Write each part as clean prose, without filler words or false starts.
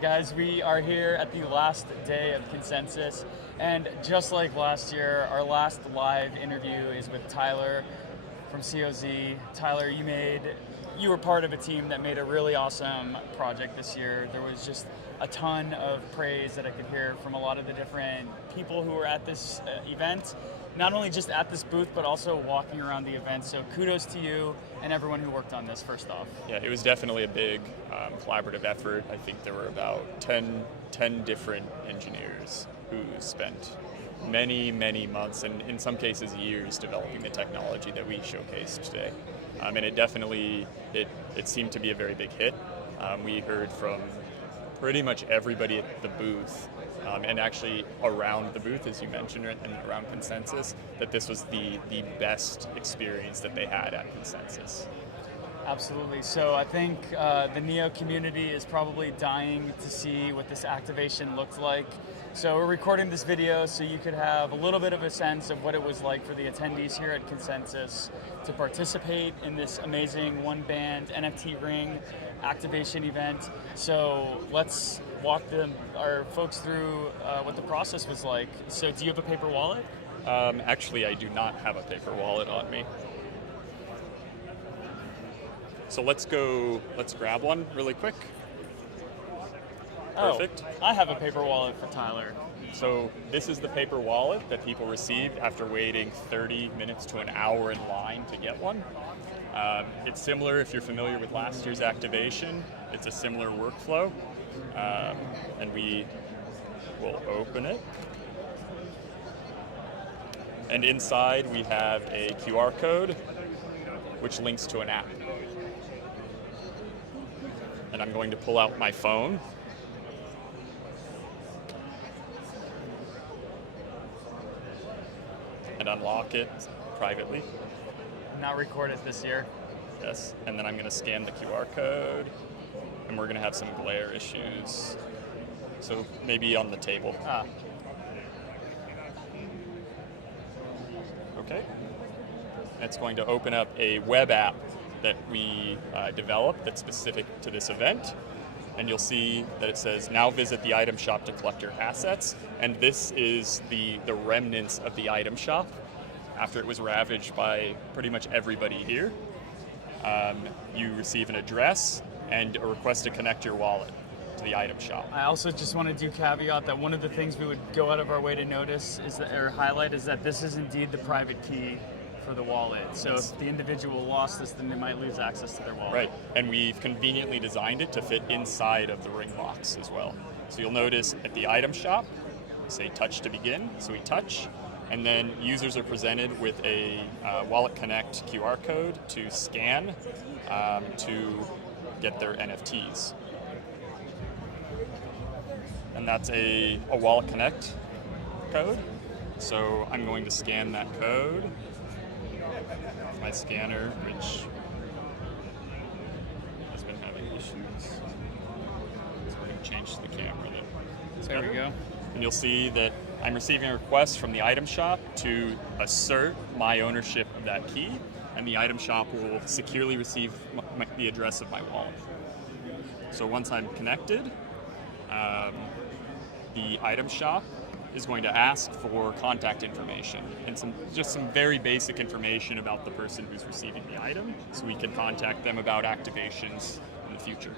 guys, we are here at the last day of Consensus, and just like last year, our last live interview is with Tyler from COZ. Tyler, you were part of a team that made a really awesome project this year. There was just a ton of praise that I could hear from a lot of the different people who were at this event, not only just at this booth, but also walking around the event. So kudos to you and everyone who worked on this, first off. Yeah, it was definitely a big collaborative effort. I think there were about 10 different engineers who spent many months, and in some cases years, developing the technology that we showcased today. And it definitely, it seemed to be a very big hit. We heard from pretty much everybody at the booth, and actually around the booth, as you mentioned, and around Consensus, that this was the best experience that they had at Consensus. Absolutely. So I think the Neo community is probably dying to see what this activation looked like. So we're recording this video so you could have a little bit of a sense of what it was like for the attendees here at Consensus to participate in this amazing OneBand NFT ring activation event. So let's walk our folks through what the process was like. So do you have a paper wallet? Actually, I do not have a paper wallet on me. So let's grab one really quick. Perfect. Oh, I have a paper wallet for Tyler. So this is the paper wallet that people received after waiting 30 minutes to an hour in line to get one. It's similar if you're familiar with last year's activation. It's a similar workflow. And we will open it. And inside we have a QR code which links to an app. And I'm going to pull out my phone. And unlock it privately. Not recorded this year. Yes, and then I'm going to scan the QR code, and we're going to have some glare issues. So maybe on the table. Okay. It's going to open up a web app that we developed that's specific to this event. And you'll see that it says, now visit the item shop to collect your assets. And this is the remnants of the item shop after it was ravaged by pretty much everybody here. You receive an address and a request to connect your wallet to the item shop. I also just want to do caveat that one of the things we would go out of our way to notice or highlight is that this is indeed the private key for the wallet. So if the individual lost this, then they might lose access to their wallet. Right, and we've conveniently designed it to fit inside of the ring box as well. So you'll notice at the item shop, say touch to begin, so we touch, and then users are presented with a Wallet Connect QR code to scan to get their NFTs. And that's a Wallet Connect code. So I'm going to scan that code. My scanner, which has been having issues. So we're going to change the camera. There we go. And you'll see that I'm receiving a request from the item shop to assert my ownership of that key, and the item shop will securely receive the address of my wallet. So once I'm connected, the item shop is going to ask for contact information and just some very basic information about the person who's receiving the item, so we can contact them about activations in the future.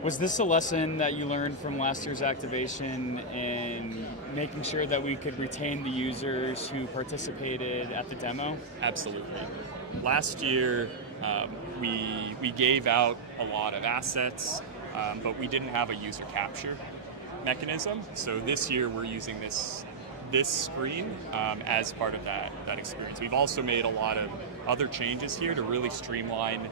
Was this a lesson that you learned from last year's activation in making sure that we could retain the users who participated at the demo? Absolutely. Last year, we gave out a lot of assets, but we didn't have a user capture mechanism. So this year we're using this screen as part of that experience. We've also made a lot of other changes here to really streamline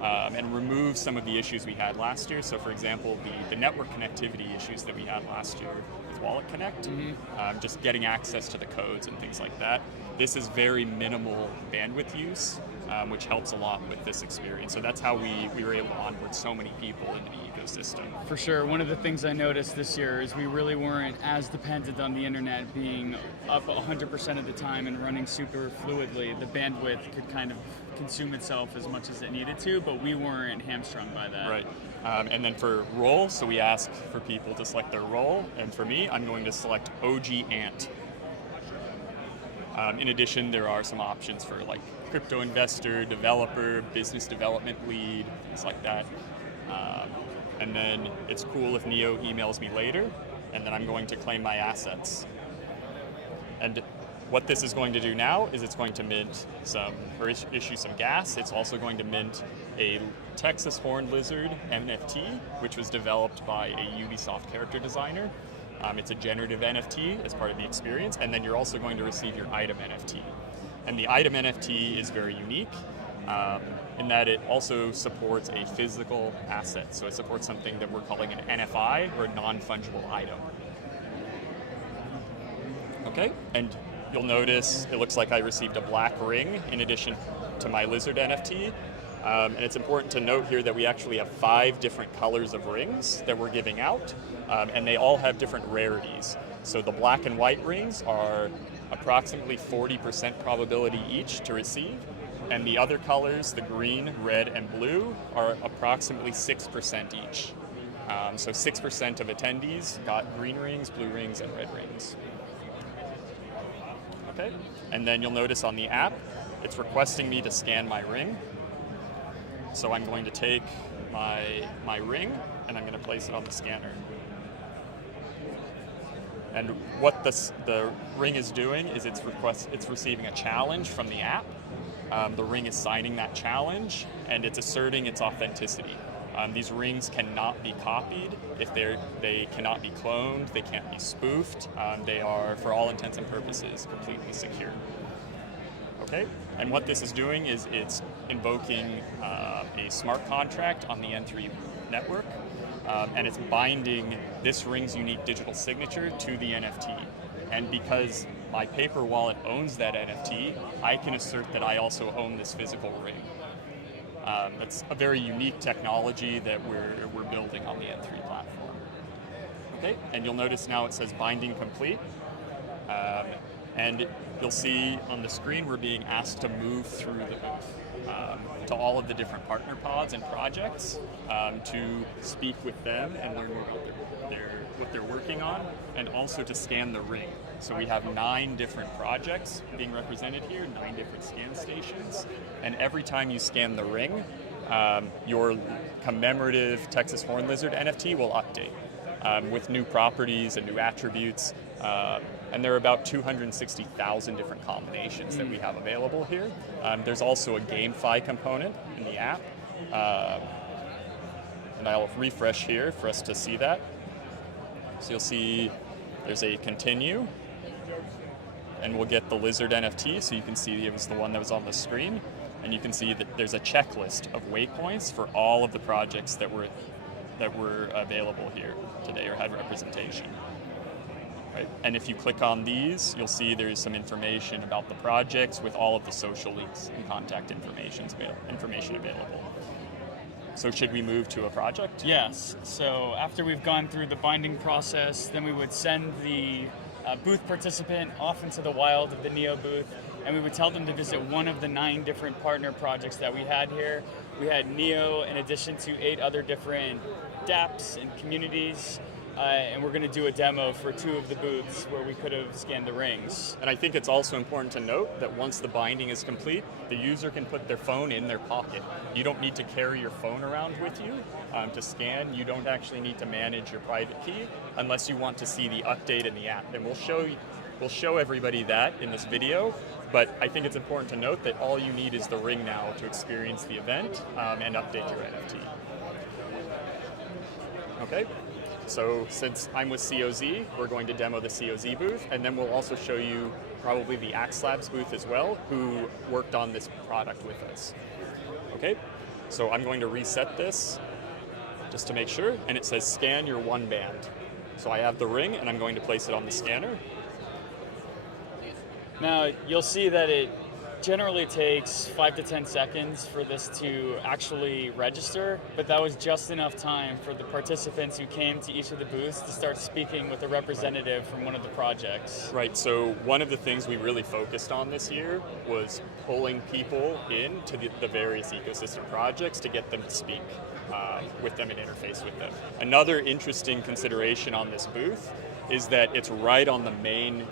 and remove some of the issues we had last year. So for example, the network connectivity issues that we had last year with Wallet Connect, just getting access to the codes and things like that. This is very minimal bandwidth use, which helps a lot with this experience. So that's how we were able to onboard so many people into the ecosystem. For sure. One of the things I noticed this year is we really weren't as dependent on the internet being up 100% of the time and running super fluidly. The bandwidth could kind of consume itself as much as it needed to, but we weren't hamstrung by that. Right. And then for role, so we ask for people to select their role, and for me, I'm going to select OG Ant. In addition, there are some options for like crypto investor, developer, business development lead, things like that. And then it's cool if Neo emails me later, and then I'm going to claim my assets. And what this is going to do now is it's going to mint some, or issue some gas. It's also going to mint a Texas Horned Lizard NFT, which was developed by a Ubisoft character designer. It's a generative NFT as part of the experience, and then you're also going to receive your item NFT. And the item NFT is very unique in that it also supports a physical asset. So it supports something that we're calling an NFI, or a non-fungible item. Okay, and you'll notice it looks like I received a black ring in addition to my Lizard NFT. And it's important to note here that we actually have 5 different colors of rings that we're giving out, and they all have different rarities. So the black and white rings are approximately 40% probability each to receive, and the other colors, the green, red, and blue, are approximately 6% each. So 6% of attendees got green rings, blue rings, and red rings. Okay, and then you'll notice on the app, it's requesting me to scan my ring. So I'm going to take my ring and I'm going to place it on the scanner. And what the ring is doing is it's receiving a challenge from the app. The ring is signing that challenge and it's asserting its authenticity. These rings cannot be copied. They cannot be cloned. They can't be spoofed. They are, for all intents and purposes, completely secure. Okay, and what this is doing is it's invoking a smart contract on the N3 network, and it's binding this ring's unique digital signature to the NFT. And because my paper wallet owns that NFT, I can assert that I also own this physical ring. That's a very unique technology that we're building on the N3 platform. Okay, and you'll notice now it says binding complete. And you'll see on the screen we're being asked to move through the booth to all of the different partner pods and projects to speak with them and learn more about what they're working on, and also to scan the ring. So we have 9 different projects being represented here, 9 different scan stations, and every time you scan the ring, your commemorative Texas Horned Lizard NFT will update with new properties and new attributes. And there are about 260,000 different combinations that we have available here. There's also a GameFi component in the app. And I'll refresh here for us to see that. So you'll see there's a continue, and we'll get the Lizard NFT, so you can see it was the one that was on the screen. And you can see that there's a checklist of waypoints for all of the projects that were available here today or had representation. Right. And if you click on these, you'll see there's some information about the projects with all of the social links and contact information available. So should we move to a project? Yes. So after we've gone through the binding process, then we would send the booth participant off into the wild of the Neo booth, and we would tell them to visit one of the 9 different partner projects that we had here. We had Neo in addition to 8 other different dApps and communities. And we're going to do a demo for 2 of the booths where we could have scanned the rings. And I think it's also important to note that once the binding is complete, the user can put their phone in their pocket. You don't need to carry your phone around with you to scan. You don't actually need to manage your private key unless you want to see the update in the app. And we'll show everybody that in this video, but I think it's important to note that all you need is the ring now to experience the event and update your NFT. Okay? So since I'm with COZ, we're going to demo the COZ booth, and then we'll also show you probably the Axe Labs booth as well, who worked on this product with us. Okay, so I'm going to reset this just to make sure, and it says scan your OneBand. So I have the ring, and I'm going to place it on the scanner. Now you'll see that it generally takes 5 to 10 seconds for this to actually register, but that was just enough time for the participants who came to each of the booths to start speaking with a representative from one of the projects. Right, so one of the things we really focused on this year was pulling people into the various ecosystem projects to get them to speak. with them and interface with them. Another interesting consideration on this booth is that it's right on the main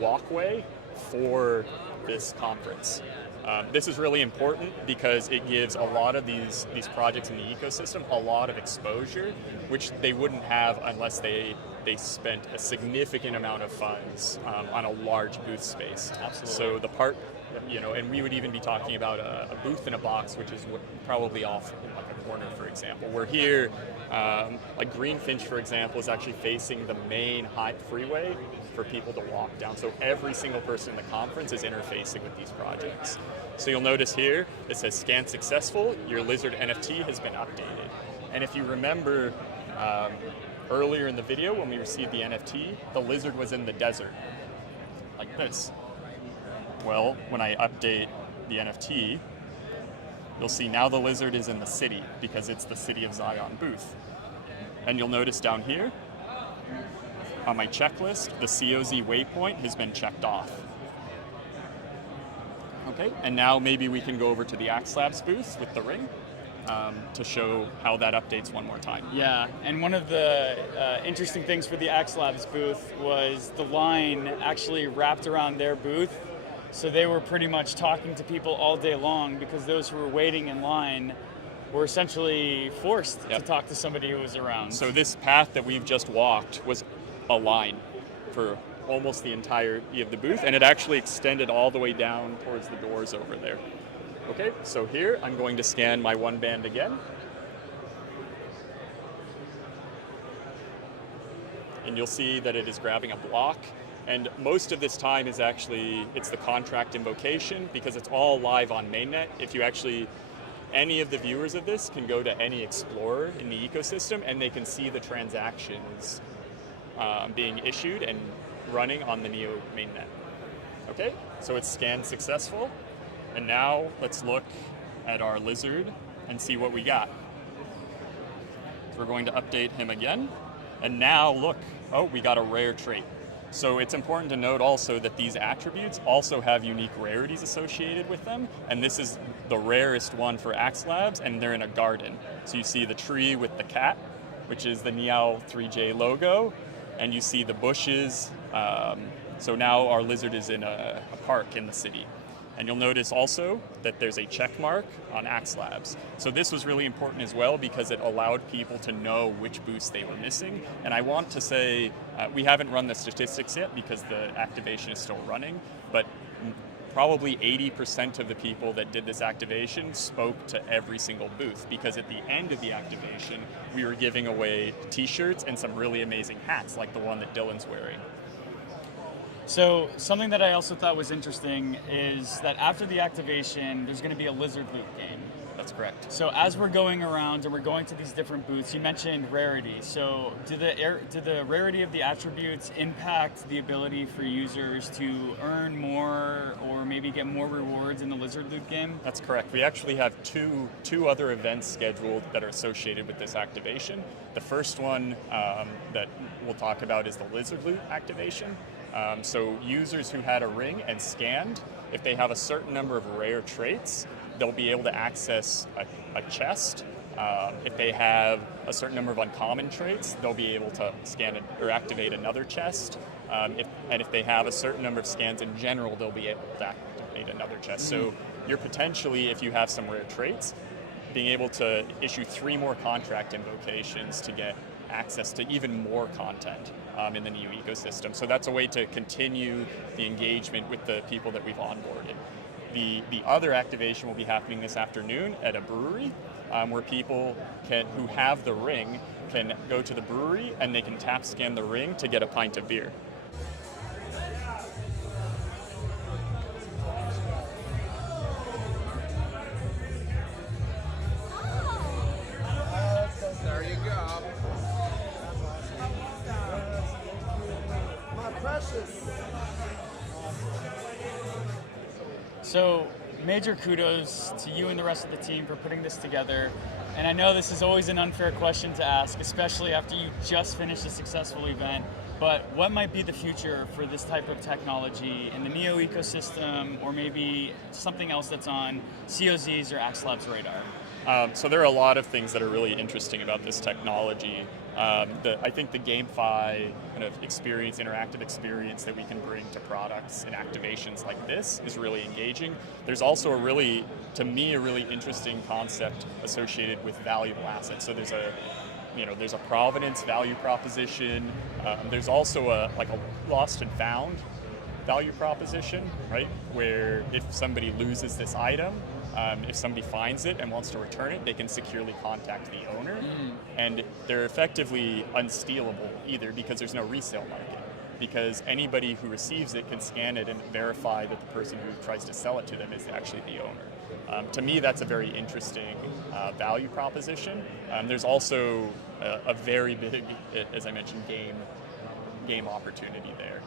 walkway for this conference. This is really important because it gives a lot of these projects in the ecosystem a lot of exposure, which they wouldn't have unless they spent a significant amount of funds on a large booth space. Absolutely. So the part, and we would even be talking about a booth in a box, which is probably off in like a corner, for example. We're here, like Greenfinch, for example, is actually facing the main high freeway for people to walk down. So every single person in the conference is interfacing with these projects. So you'll notice here, it says scan successful, your LIZARD NFT has been updated. And if you remember earlier in the video when we received the NFT, the LIZARD was in the desert, like this. Well, when I update the NFT, you'll see now the LIZARD is in the city because it's the City of Zion booth. And you'll notice down here, on my checklist, the COZ waypoint has been checked off. Okay, and now maybe we can go over to the Axe Labs booth with the ring to show how that updates one more time. Yeah, and one of the interesting things for the Axe Labs booth was the line actually wrapped around their booth. So they were pretty much talking to people all day long because those who were waiting in line were essentially forced to talk to somebody who was around. So this path that we've just walked was a line for almost the entirety of the booth, and it actually extended all the way down towards the doors over there. Okay, so here I'm going to scan my OneBand again. And you'll see that it is grabbing a block. And most of this time is actually, it's the contract invocation because it's all live on mainnet. If you actually, any of the viewers of this can go to any explorer in the ecosystem and they can see the transactions being issued and running on the Neo mainnet. Okay, so it's scanned successful. And now let's look at our LIZARD and see what we got. So we're going to update him again. And now look, oh, we got a rare trait. So it's important to note also that these attributes also have unique rarities associated with them, and this is the rarest one for Axe Labs, and they're in a garden. So you see the tree with the cat, which is the Niao 3J logo, and you see the bushes. So now our LIZARD is in a park in the city. And you'll notice also that there's a check mark on Axe Labs. So this was really important as well because it allowed people to know which boosts they were missing. And I want to say, we haven't run the statistics yet because the activation is still running, but probably 80% of the people that did this activation spoke to every single booth because at the end of the activation, we were giving away t-shirts and some really amazing hats like the one that Dylan's wearing. So something that I also thought was interesting is that after the activation, there's going to be a LIZARD loot game. That's correct. So as we're going around and we're going to these different booths, you mentioned rarity. So do the rarity of the attributes impact the ability for users to earn more or maybe get more rewards in the LIZARD loot game? That's correct. We actually have two other events scheduled that are associated with this activation. The first one that we'll talk about is the LIZARD loot activation. So users who had a ring and scanned, if they have a certain number of rare traits, they'll be able to access a chest. If they have a certain number of uncommon traits, they'll be able to scan or activate another chest. If they have a certain number of scans in general, they'll be able to activate another chest. So you're potentially, if you have some rare traits, being able to issue 3 more contract invocations to get access to even more content in the new ecosystem. So that's a way to continue the engagement with the people that we've onboarded. The other activation will be happening this afternoon at a brewery where people who have the ring can go to the brewery and they can tap scan the ring to get a pint of beer. There you go. My precious. So major kudos to you and the rest of the team for putting this together. And I know this is always an unfair question to ask, especially after you just finished a successful event, but what might be the future for this type of technology in the Neo ecosystem or maybe something else that's on COZ's or Axe Labs' radar? So there are a lot of things that are really interesting about this technology. I think the GameFi kind of experience, interactive experience that we can bring to products and activations like this is really engaging. There's also to me, a really interesting concept associated with valuable assets. So there's a provenance value proposition. There's also a lost and found value proposition, right? Where if somebody loses this item, if somebody finds it and wants to return it, they can securely contact the owner, and they're effectively unstealable either because there's no resale market. Because anybody who receives it can scan it and verify that the person who tries to sell it to them is actually the owner. To me, that's a very interesting value proposition. There's also a very big, as I mentioned, game opportunity there.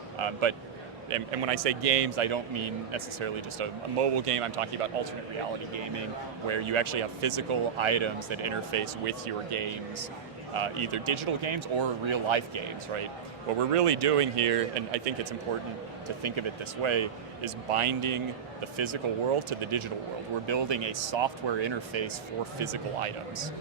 And when I say games, I don't mean necessarily just a mobile game. I'm talking about alternate reality gaming, where you actually have physical items that interface with your games, either digital games or real life games, right? What we're really doing here, and I think it's important to think of it this way, is binding the physical world to the digital world. We're building a software interface for physical items.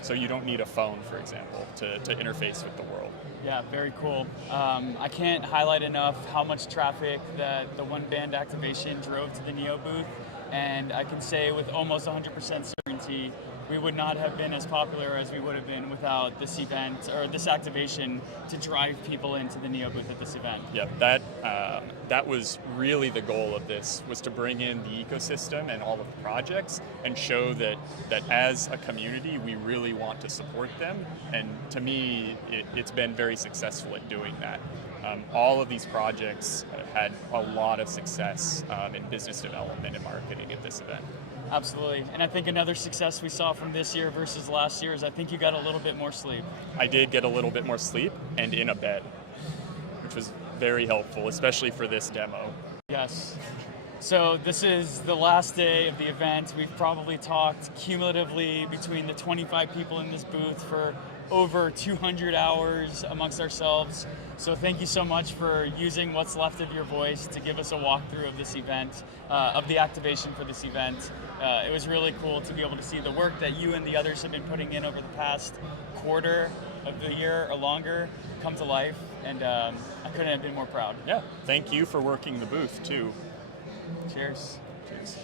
So you don't need a phone, for example, to interface with the world. Yeah, very cool. I can't highlight enough how much traffic that the OneBand activation drove to the Neo booth, and I can say with almost 100% certainty, we would not have been as popular as we would have been without this event or this activation to drive people into the Neo booth at this event. Yeah, that was really the goal of this, was to bring in the ecosystem and all of the projects and show that as a community, we really want to support them. And to me, it's been very successful at doing that. All of these projects had a lot of success in business development and marketing at this event. Absolutely. And I think another success we saw from this year versus last year is I think you got a little bit more sleep. I did get a little bit more sleep and in a bed, which was very helpful, especially for this demo. Yes. So this is the last day of the event. We've probably talked cumulatively between the 25 people in this booth for over 200 hours amongst ourselves. So thank you so much for using what's left of your voice to give us a walkthrough of this event, of the activation for this event. It was really cool to be able to see the work that you and the others have been putting in over the past quarter of the year or longer come to life, and I couldn't have been more proud. Yeah, thank you for working the booth too. Cheers. Cheers.